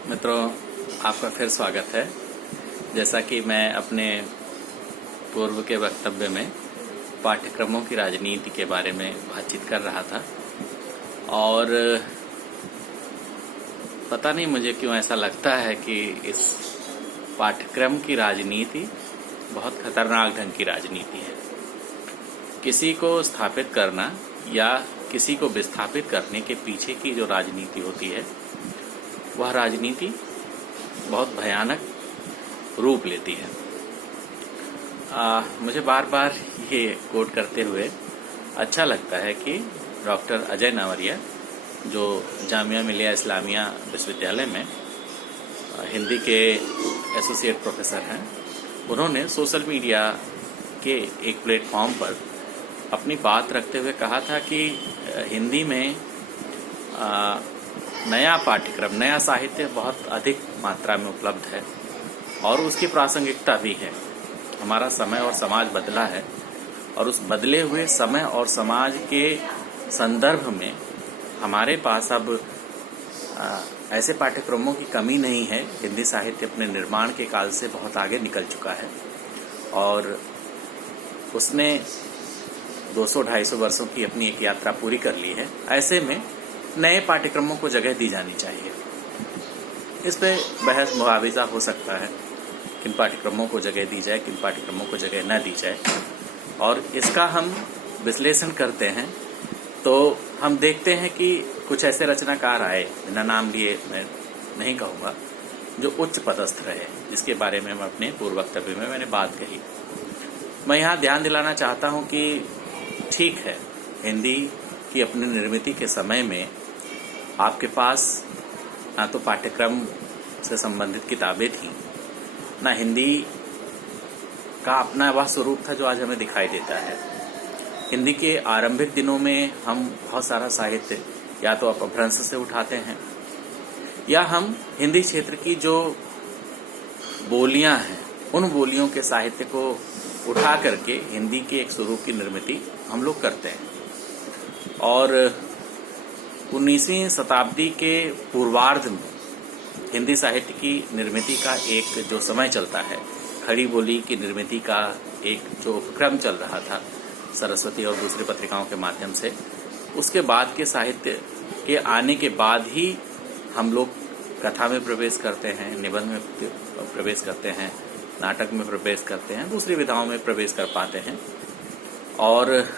मित्रों, आपका फिर स्वागत है। जैसा कि मैं अपने पूर्व के वक्तव्य में पाठ्यक्रमों की राजनीति के बारे में बातचीत कर रहा था, और पता नहीं मुझे क्यों ऐसा लगता है कि इस पाठ्यक्रम की राजनीति बहुत खतरनाक ढंग की राजनीति है। किसी को स्थापित करना या किसी को विस्थापित करने के पीछे की जो राजनीति होती है, वह राजनीति बहुत भयानक रूप लेती है। मुझे बार बार ये कोट करते हुए अच्छा लगता है कि डॉक्टर अजय नावरिया, जो जामिया मिलिया इस्लामिया विश्वविद्यालय में हिंदी के एसोसिएट प्रोफेसर हैं, उन्होंने सोशल मीडिया के एक प्लेटफॉर्म पर अपनी बात रखते हुए कहा था कि हिंदी में नया पाठ्यक्रम, नया साहित्य बहुत अधिक मात्रा में उपलब्ध है और उसकी प्रासंगिकता भी है। हमारा समय और समाज बदला है, और उस बदले हुए समय और समाज के संदर्भ में हमारे पास अब ऐसे पाठ्यक्रमों की कमी नहीं है। हिंदी साहित्य अपने निर्माण के काल से बहुत आगे निकल चुका है और उसने 200-250 वर्षों की अपनी एक यात्रा पूरी कर ली है। ऐसे में नए पाठ्यक्रमों को जगह दी जानी चाहिए। इस पे बहस मुआविजा हो सकता है, किन पाठ्यक्रमों को जगह दी जाए, किन पाठ्यक्रमों को जगह न दी जाए, और इसका हम विश्लेषण करते हैं तो हम देखते हैं कि कुछ ऐसे रचनाकार आए, बिना नाम लिए मैं नहीं कहूँगा, जो उच्च पदस्थ रहे, जिसके बारे में मैं अपने पूर्व वक्तव्य में मैंने बात कही। मैं यहाँ ध्यान दिलाना चाहता हूँ कि ठीक है, हिंदी की अपनी निर्मित के समय में आपके पास ना तो पाठ्यक्रम से संबंधित किताबें थीं, ना हिंदी का अपना वह स्वरूप था जो आज हमें दिखाई देता है। हिंदी के आरंभिक दिनों में हम बहुत सारा साहित्य या तो अपभ्रंश से उठाते हैं, या हम हिंदी क्षेत्र की जो बोलियां हैं, उन बोलियों के साहित्य को उठा करके हिंदी के एक स्वरूप की निर्मिति हम लोग करते हैं। और 19वीं शताब्दी के पूर्वार्ध में हिंदी साहित्य की निर्मिति का एक जो समय चलता है, खड़ी बोली की निर्मिति का एक जो उपक्रम चल रहा था सरस्वती और दूसरी पत्रिकाओं के माध्यम से, उसके बाद के साहित्य के आने के बाद ही हम लोग कथा में प्रवेश करते हैं, निबंध में प्रवेश करते हैं, नाटक में प्रवेश करते हैं, दूसरी विधाओं में प्रवेश कर पाते हैं। और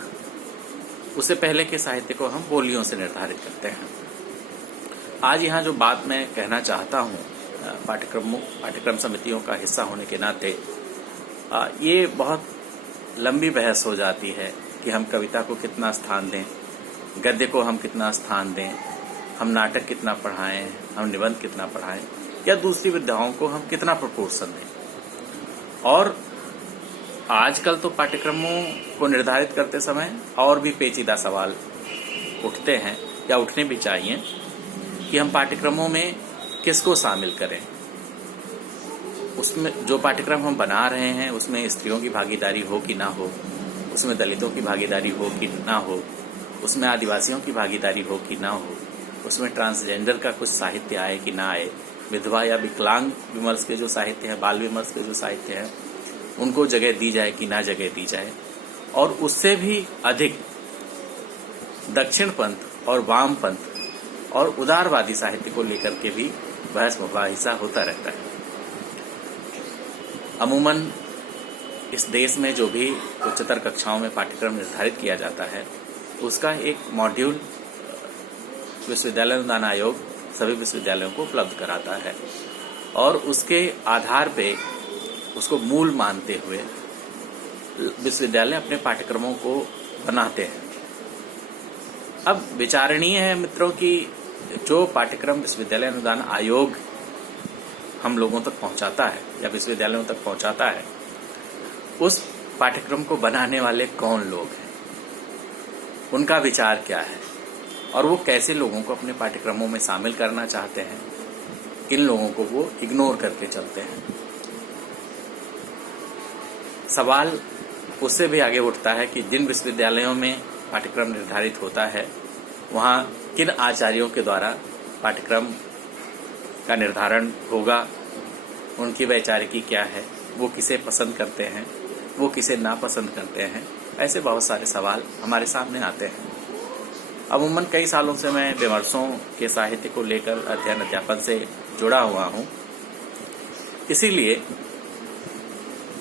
उससे पहले के साहित्य को हम बोलियों से निर्धारित करते हैं। आज यहाँ जो बात मैं कहना चाहता हूँ, पाठ्यक्रम समितियों का हिस्सा होने के नाते ये बहुत लंबी बहस हो जाती है कि हम कविता को कितना स्थान दें, गद्य को हम कितना स्थान दें, हम नाटक कितना पढ़ाएं, हम निबंध कितना पढ़ाएं, या दूसरी विधाओं को हम कितना प्रोपोर्शन दें। और आजकल तो पाठ्यक्रमों को निर्धारित करते समय और भी पेचीदा सवाल उठते हैं, या उठने भी चाहिए, कि हम पाठ्यक्रमों में किसको शामिल करें। उसमें जो पाठ्यक्रम हम बना रहे हैं उसमें स्त्रियों की भागीदारी हो कि ना हो, उसमें दलितों की भागीदारी हो कि ना हो, उसमें आदिवासियों की भागीदारी हो कि ना हो, उसमें ट्रांसजेंडर का कुछ साहित्य आए कि ना आए, विधवा या विकलांग विमर्श के जो साहित्य है, बाल विमर्श के जो साहित्य है, उनको जगह दी जाए कि ना जगह दी जाए। और उससे भी अधिक दक्षिण पंथ और वाम पंथ और उदारवादी साहित्य को लेकर के भी बहस मुबाहिसा होता रहता है। अमूमन इस देश में जो भी उच्चतर कक्षाओं में पाठ्यक्रम निर्धारित किया जाता है, उसका एक मॉड्यूल विश्वविद्यालय अनुदान आयोग सभी विश्वविद्यालयों को उपलब्ध कराता है, और उसके आधार पे उसको मूल मानते हुए विश्वविद्यालय अपने पाठ्यक्रमों को बनाते हैं। अब विचारणीय है मित्रों कि जो पाठ्यक्रम विश्वविद्यालय अनुदान आयोग हम लोगों तक पहुंचाता है या विश्वविद्यालयों तक पहुंचाता है, उस पाठ्यक्रम को बनाने वाले कौन लोग हैं, उनका विचार क्या है, और वो कैसे लोगों को अपने पाठ्यक्रमों में शामिल करना चाहते हैं, किन लोगों को वो इग्नोर करके चलते हैं। सवाल उससे भी आगे उठता है कि जिन विश्वविद्यालयों में पाठ्यक्रम निर्धारित होता है, वहाँ किन आचार्यों के द्वारा पाठ्यक्रम का निर्धारण होगा, उनकी वैचारिकी क्या है, वो किसे पसंद करते हैं, वो किसे नापसंद करते हैं, ऐसे बहुत सारे सवाल हमारे सामने आते हैं। अमूमन कई सालों से मैं विमर्शों के साहित्य को लेकर अध्ययन अध्यापन से जुड़ा हुआ हूँ, इसीलिए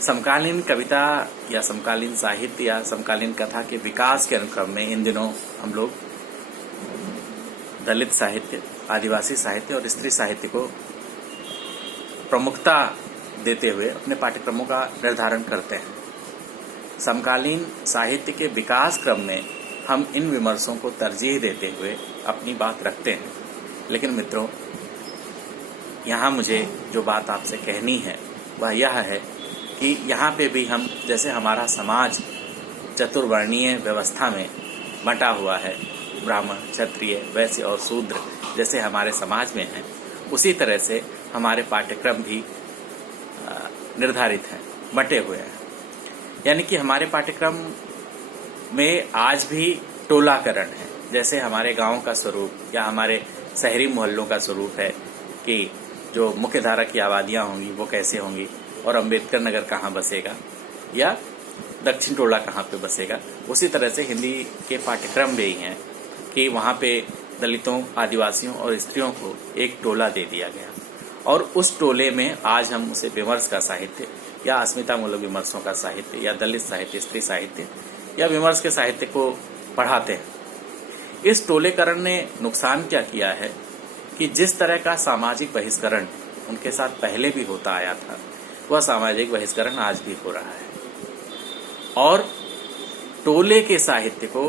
समकालीन कविता या समकालीन साहित्य या समकालीन कथा के विकास के अनुक्रम में इन दिनों हम लोग दलित साहित्य, आदिवासी साहित्य और स्त्री साहित्य को प्रमुखता देते हुए अपने पाठ्यक्रमों का निर्धारण करते हैं। समकालीन साहित्य के विकास क्रम में हम इन विमर्शों को तरजीह देते हुए अपनी बात रखते हैं। लेकिन मित्रों, यहाँ मुझे जो बात आपसे कहनी है वह यह है कि यहाँ पे भी हम, जैसे हमारा समाज चतुर्वर्णीय व्यवस्था में बंटा हुआ है, ब्राह्मण, क्षत्रिय, वैश्य और शूद्र जैसे हमारे समाज में हैं, उसी तरह से हमारे पाठ्यक्रम भी निर्धारित हैं, बंटे हुए हैं। यानी कि हमारे पाठ्यक्रम में आज भी टोलाकरण है। जैसे हमारे गांव का स्वरूप या हमारे शहरी मोहल्लों का स्वरूप है कि जो मुख्य धारा की आबादियां होंगी वो कैसे होंगी, और अम्बेडकर नगर कहाँ बसेगा या दक्षिण टोला कहाँ पे बसेगा, उसी तरह से हिंदी के पाठ्यक्रम भी हैं कि वहाँ पे दलितों, आदिवासियों और स्त्रियों को एक टोला दे दिया गया, और उस टोले में आज हम उसे विमर्श का साहित्य या अस्मितामूलक विमर्शों का साहित्य या दलित साहित्य, स्त्री साहित्य या विमर्श के साहित्य को पढ़ाते हैं। इस टोलेकरण ने नुकसान क्या किया है कि जिस तरह का सामाजिक बहिष्करण उनके साथ पहले भी होता आया था, वह सामाजिक बहिष्करण आज भी हो रहा है। और टोले के साहित्य को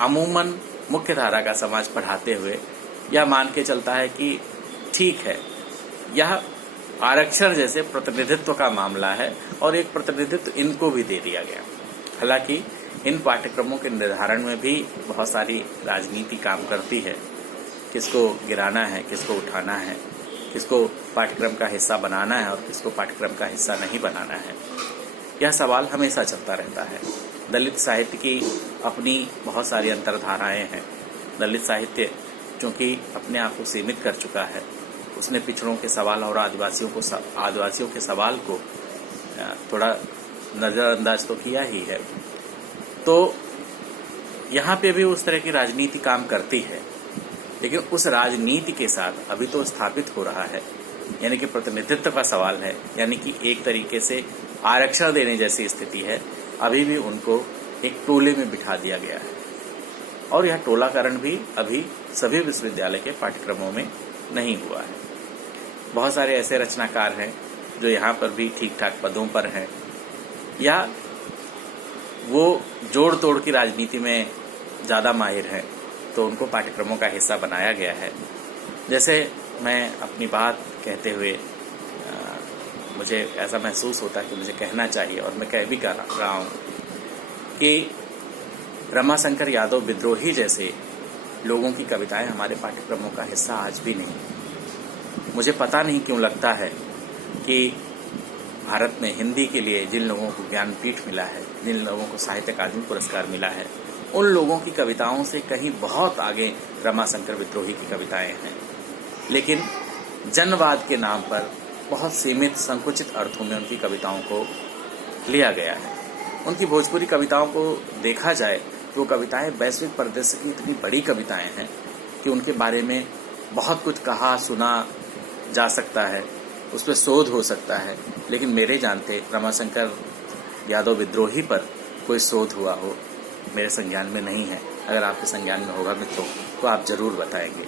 अमूमन मुख्य धारा का समाज पढ़ाते हुए यह मान के चलता है कि ठीक है, यह आरक्षण जैसे प्रतिनिधित्व का मामला है और एक प्रतिनिधित्व इनको भी दे दिया गया। हालांकि इन पाठ्यक्रमों के निर्धारण में भी बहुत सारी राजनीति काम करती है, किसको गिराना है, किसको उठाना है, किसको पाठ्यक्रम का हिस्सा बनाना है और किसको पाठ्यक्रम का हिस्सा नहीं बनाना है। यह सवाल हमेशा चलता रहता है। दलित साहित्य की अपनी बहुत सारी अंतर्धाराएं हैं। दलित साहित्य चूंकि अपने आप को सीमित कर चुका है, उसने पिछड़ों के सवाल और आदिवासियों के सवाल को थोड़ा नजरअंदाज तो किया ही है। तो यहाँ पे भी उस तरह की राजनीति काम करती है, लेकिन उस राजनीति के साथ अभी तो स्थापित हो रहा है, यानी कि प्रतिनिधित्व का सवाल है, यानी कि एक तरीके से आरक्षण देने जैसी स्थिति है। अभी भी उनको एक टोले में बिठा दिया गया है, और यह टोलाकरण भी अभी सभी विश्वविद्यालय के पाठ्यक्रमों में नहीं हुआ है। बहुत सारे ऐसे रचनाकार हैं जो यहाँ पर भी ठीक ठाक पदों पर हैं, या वो जोड़ तोड़ की राजनीति में ज़्यादा माहिर हैं, तो उनको पाठ्यक्रमों का हिस्सा बनाया गया है। जैसे मैं अपनी बात कहते हुए मुझे ऐसा महसूस होता है कि मुझे कहना चाहिए, और मैं कह भी कर रहा हूँ कि रमाशंकर यादव विद्रोही जैसे लोगों की कविताएं हमारे पाठ्यक्रमों का हिस्सा आज भी नहीं। मुझे पता नहीं क्यों लगता है कि भारत में हिंदी के लिए जिन लोगों को ज्ञानपीठ मिला है, जिन लोगों को साहित्य अकादमी पुरस्कार मिला है, उन लोगों की कविताओं से कहीं बहुत आगे रमाशंकर विद्रोही की कविताएं हैं। लेकिन जनवाद के नाम पर बहुत सीमित संकुचित अर्थों में उनकी कविताओं को लिया गया है। उनकी भोजपुरी कविताओं को देखा जाए तो कविताएं वैश्विक परिदृश्य की इतनी बड़ी कविताएं हैं कि उनके बारे में बहुत कुछ कहा सुना जा सकता है, उस पर शोध हो सकता है, लेकिन मेरे जानते रमाशंकर यादव विद्रोही पर कोई शोध हुआ हो मेरे संज्ञान में नहीं है। अगर आपके संज्ञान में होगा मित्रों तो आप जरूर बताएंगे।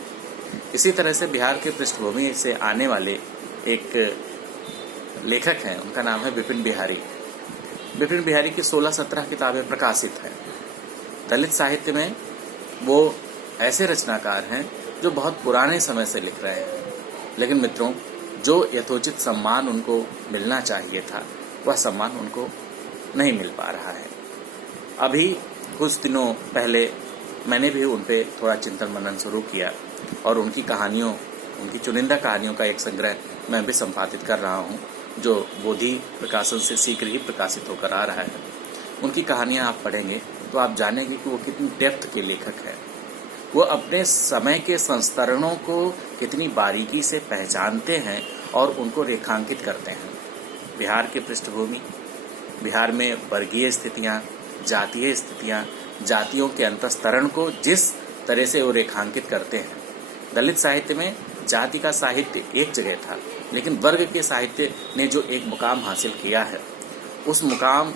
इसी तरह से बिहार के पृष्ठभूमि से आने वाले एक लेखक हैं, उनका नाम है विपिन बिहारी। विपिन बिहारी की 16-17 किताबें प्रकाशित हैं। दलित साहित्य में वो ऐसे रचनाकार हैं जो बहुत पुराने समय से लिख रहे हैं, लेकिन मित्रों जो यथोचित सम्मान उनको मिलना चाहिए था वह सम्मान उनको नहीं मिल पा रहा है। अभी कुछ दिनों पहले मैंने भी उन पे थोड़ा चिंतन मनन शुरू किया, और उनकी कहानियों, उनकी चुनिंदा कहानियों का एक संग्रह मैं भी संपादित कर रहा हूँ, जो बोधि प्रकाशन से शीघ्र ही प्रकाशित होकर आ रहा है। उनकी कहानियाँ आप पढ़ेंगे तो आप जानेंगे कि वो कितनी डेप्थ के लेखक हैं। वो अपने समय के संस्करणों को कितनी बारीकी से पहचानते हैं और उनको रेखांकित करते हैं। बिहार की पृष्ठभूमि, बिहार में वर्गीय स्थितियाँ, जातीय स्थितियाँ, जातियों के अंतस्तरण को जिस तरह से वो रेखांकित करते हैं। दलित साहित्य में जाति का साहित्य एक जगह था, लेकिन वर्ग के साहित्य ने जो एक मुकाम हासिल किया है, उस मुकाम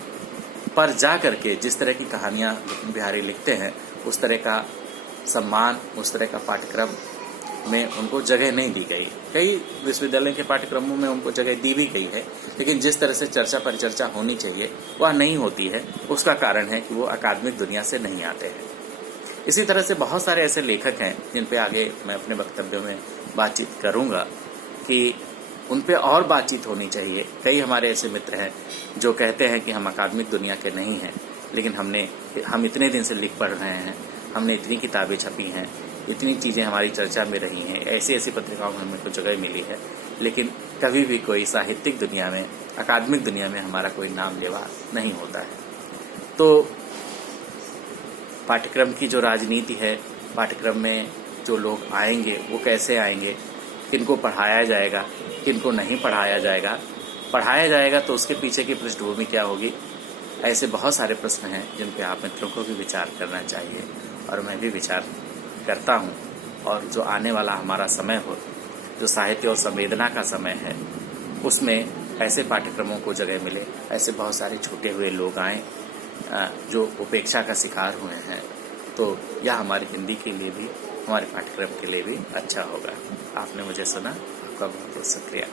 पर जा करके जिस तरह की कहानियाँ विपिन बिहारी लिखते हैं, उस तरह का सम्मान, उस तरह का पाठ्यक्रम में उनको जगह नहीं दी गई। कई विश्वविद्यालय के पाठ्यक्रमों में उनको जगह दी भी गई है, लेकिन जिस तरह से चर्चा परिचर्चा होनी चाहिए वह नहीं होती है। उसका कारण है कि वो अकादमिक दुनिया से नहीं आते हैं। इसी तरह से बहुत सारे ऐसे लेखक हैं जिन पे आगे मैं अपने वक्तव्यों में बातचीत करूंगा कि उन पे और बातचीत होनी चाहिए। कई हमारे ऐसे मित्र हैं जो कहते हैं कि हम अकादमिक दुनिया के नहीं हैं, लेकिन हम इतने दिन से लिख पढ़ रहे हैं, हमने इतनी किताबें छपी हैं, इतनी चीज़ें हमारी चर्चा में रही हैं, ऐसी ऐसी पत्रिकाओं में हमें कुछ जगह मिली है, लेकिन कभी भी कोई साहित्यिक दुनिया में, अकादमिक दुनिया में हमारा कोई नाम लेवा नहीं होता है। तो पाठ्यक्रम की जो राजनीति है, पाठ्यक्रम में जो लोग आएंगे वो कैसे आएंगे, किनको पढ़ाया जाएगा, किनको नहीं पढ़ाया जाएगा तो उसके पीछे की पृष्ठभूमि क्या होगी, ऐसे बहुत सारे प्रश्न हैं जिन पे आप मित्रों को भी विचार करना चाहिए और मैं भी विचार करता हूँ। और जो आने वाला हमारा समय हो, जो साहित्य और संवेदना का समय है, उसमें ऐसे पाठ्यक्रमों को जगह मिले, ऐसे बहुत सारे छूटे हुए लोग आएँ जो उपेक्षा का शिकार हुए हैं, तो यह हमारी हिंदी के लिए भी, हमारे पाठ्यक्रम के लिए भी अच्छा होगा। आपने मुझे सुना, आपका बहुत बहुत शुक्रिया।